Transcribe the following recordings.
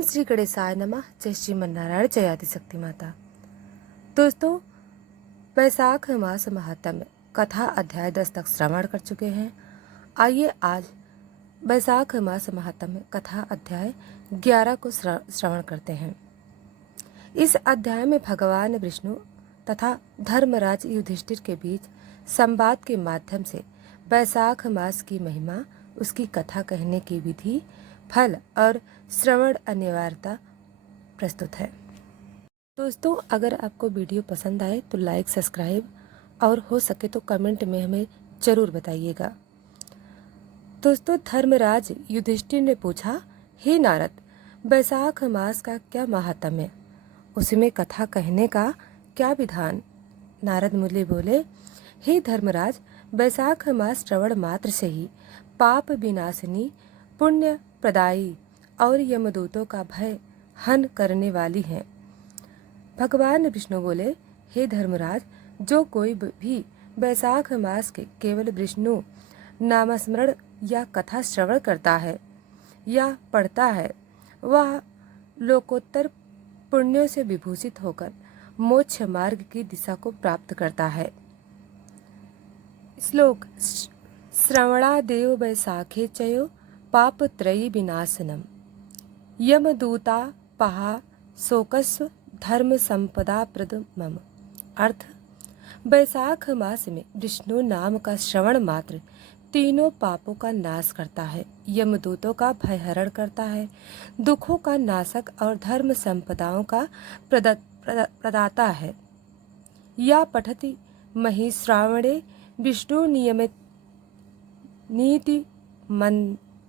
ओम श्री गणेशाय नमः। जय श्रीमन्नारायण, जय आदिशक्ति माता। दोस्तों, वैशाख मास महात्म्य कथा अध्याय 10 तक श्रवण कर चुके हैं। आइए आज वैशाख मास महात्म्य कथा अध्याय 11 को श्रवण करते हैं। इस अध्याय में भगवान विष्णु तथा धर्मराज युधिष्ठिर के बीच संवाद के माध्यम से वैशाख मास की महिमा, उसकी कथा कहने की विधि, फल और श्रवण अनिवार्यता प्रस्तुत है। दोस्तों, अगर आपको वीडियो पसंद आए तो लाइक, सब्सक्राइब और हो सके तो कमेंट में हमें जरूर बताइएगा। दोस्तों, धर्मराज युधिष्ठिर ने पूछा, हे नारद, वैशाख मास का क्या महात्म्य है? उसमें कथा कहने का क्या विधान? नारद मुनि बोले, हे धर्मराज, वैशाख मास श्रवण मात्र से ही पाप विनाशिनी, पुण्य प्रदायी और यमदूतों का भय हन करने वाली है। भगवान विष्णु बोले, हे धर्मराज, जो कोई भी वैशाख मास के केवल विष्णु नामस्मरण या कथा श्रवण करता है या पढ़ता है, वह लोकोत्तर पुण्यों से विभूषित होकर मोक्ष मार्ग की दिशा को प्राप्त करता है। श्लोक: श्रवणादेव वैशाखे चयो पापत्रयी विनाशनम, यमदूता पहा शोकस्व धर्म संपदा प्रदमम। अर्थ: वैशाख मास में विष्णु नाम का श्रवण मात्र तीनों पापों का नाश करता है, यमदूतों का भयहरण करता है, दुखों का नाशक और धर्म संपदाओं का प्रदाता है। या पठति मही श्रावणे विष्णु नियमित नीति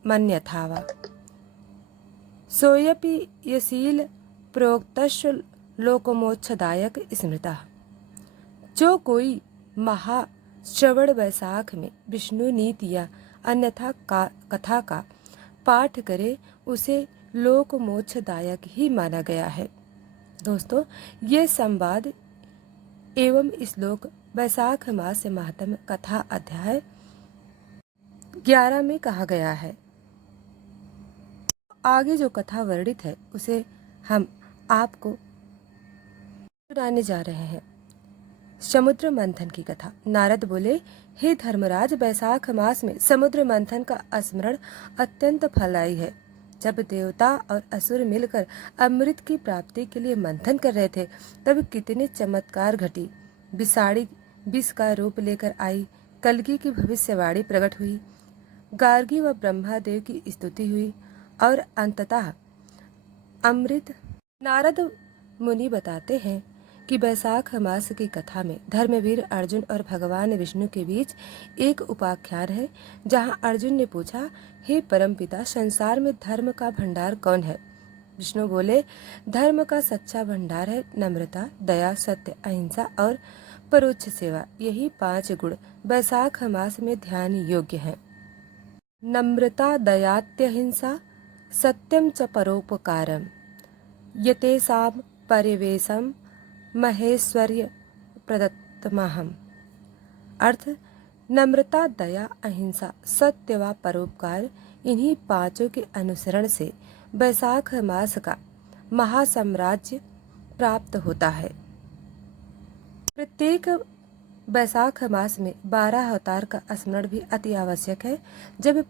मन्यथावा, सोयपि यशील प्रोक्तश्च लोकमोक्षदायक स्मृतः। जो कोई महाश्रवण वैशाख में विष्णु नीति या अन्यथा कथा का पाठ करे, उसे लोक मोक्षदायक ही माना गया है। दोस्तों, ये संवाद एवं श्लोक वैशाख मास महात्म्य कथा अध्याय 11 में कहा गया है। आगे जो कथा वर्णित है उसे हम आपको सुनाने जा रहे हैं। समुद्र मंथन की कथा। नारद बोले, हे धर्मराज, वैशाख मास में समुद्र मंथन का स्मरण अत्यंत फलदायी है। जब देवता और असुर मिलकर अमृत की प्राप्ति के लिए मंथन कर रहे थे, तब कितने चमत्कार घटी। विषाणी विष का रूप लेकर आई, कल्कि की भविष्यवाणी प्रकट हुई, गार्गी व ब्रह्मादेव की स्तुति हुई और अंततः अमृत। नारद मुनि बताते हैं कि वैशाख मास की कथा में धर्मवीर अर्जुन और भगवान विष्णु के बीच एक उपाख्यान है, जहां अर्जुन ने पूछा, हे परमपिता, संसार में धर्म का भंडार कौन है? विष्णु बोले, धर्म का सच्चा भंडार है नम्रता, दया, सत्य, अहिंसा और परोक्ष सेवा। यही 5 गुण वैशाख मास में ध्यान योग्य हैं। नम्रता, दयात्यहिंसा, सत्यम च परोपकारम, यतेषां परिवेशम महेश्वर्य प्रदत्तमहम्। अर्थ: नम्रता, दया, अहिंसा, सत्य व परोपकार, इन्हीं 5 के अनुसरण से वैशाख मास का महासाम्राज्य प्राप्त होता है। प्रत्येक वैशाख मास में 12 अवतार का स्मरण भी अति आवश्यक है। जब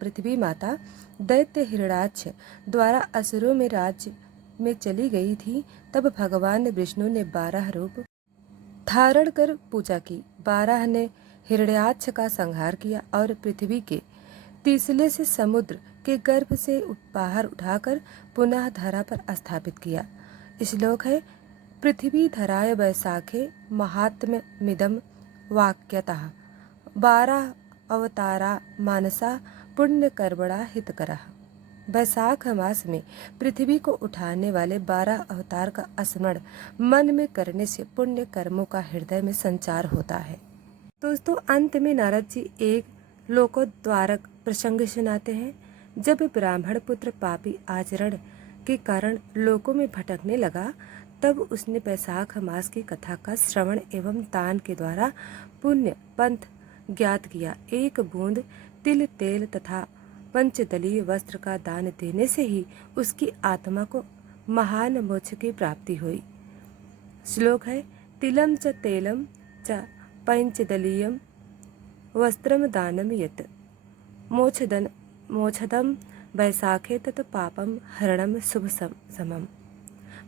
पृथ्वी माता दैत्य हिरण्याक्ष द्वारा असुरों में राज्य में चली गई थी, तब भगवान विष्णु ने 12 रूप धारण कर पूजा की। 12 ने हिरण्याक्ष का संहार किया और पृथ्वी के तीसरे से समुद्र के गर्भ से बाहर उठाकर पुनः धरा पर स्थापित किया। श्लोक है: पृथ्वी धराय वैशाखे महात्म्यमिदं वाक्यतः, 12 अवतारा मानसा पुण्य कर्मणा हितकरः। वैशाख मास में पृथ्वी को उठाने वाले 12 अवतार का स्मरण मन में करने से पुण्य कर्मों का हृदय में संचार होता है। दोस्तों, अंत में नारद जी एक लोकोद्धारक प्रसंग सुनाते हैं। जब ब्राह्मण पुत्र पापी आचरण के कारण लोकों में भटकने लगा, तब उसने वैशाख मास की कथा का श्रवण एवं दान के द्वारा पुण्य पंथ ज्ञात किया। एक बूंद तिल, तेल तथा पंचदलीय वस्त्र का दान देने से ही उसकी आत्मा को महान मोक्ष की प्राप्ति हुई। श्लोक है, तिलम च तेलम च पंचदलीयम वस्त्रम दानम यत मोक्षदम वैसाखे तत् पापम हरणम शुभ समम।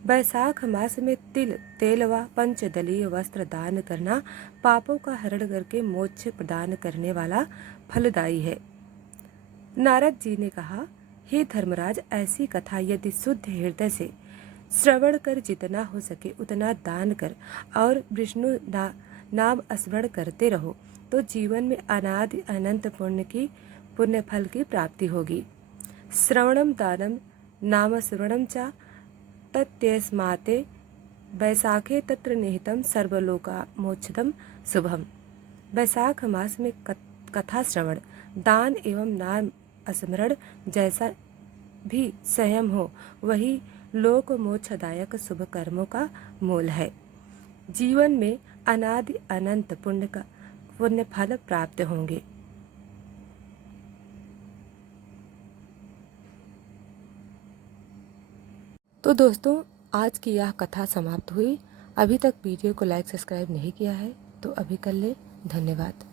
वैसाख मास में तिल, तेल व पंचदलीय वस्त्र दान करना पापों का हरण करके मोक्ष प्रदान करने वाला फलदायी है। नारद जी ने कहा, हे धर्मराज, ऐसी कथा यदि शुद्ध हृदय से श्रवण कर जितना हो सके उतना दान कर और विष्णु नाम स्मरण करते रहो तो जीवन में अनादि अनंत पुण्य फल की प्राप्ति होगी। श्रवणम दानम नाम श्रवणम च तत्यस्माते वैसाखे तत्र निहितम सर्वलोका मोक्षदम शुभम। वैसाख मास में कथा श्रवण, दान एवं नाम स्मरण जैसा भी संयम हो वही लोक मोक्षदायक शुभ कर्मों का मूल है। जीवन में अनादि अनंत पुण्य फल प्राप्त होंगे। तो दोस्तों, आज की यह कथा समाप्त हुई। अभी तक वीडियो को लाइक सब्सक्राइब नहीं किया है तो अभी कर ले। धन्यवाद।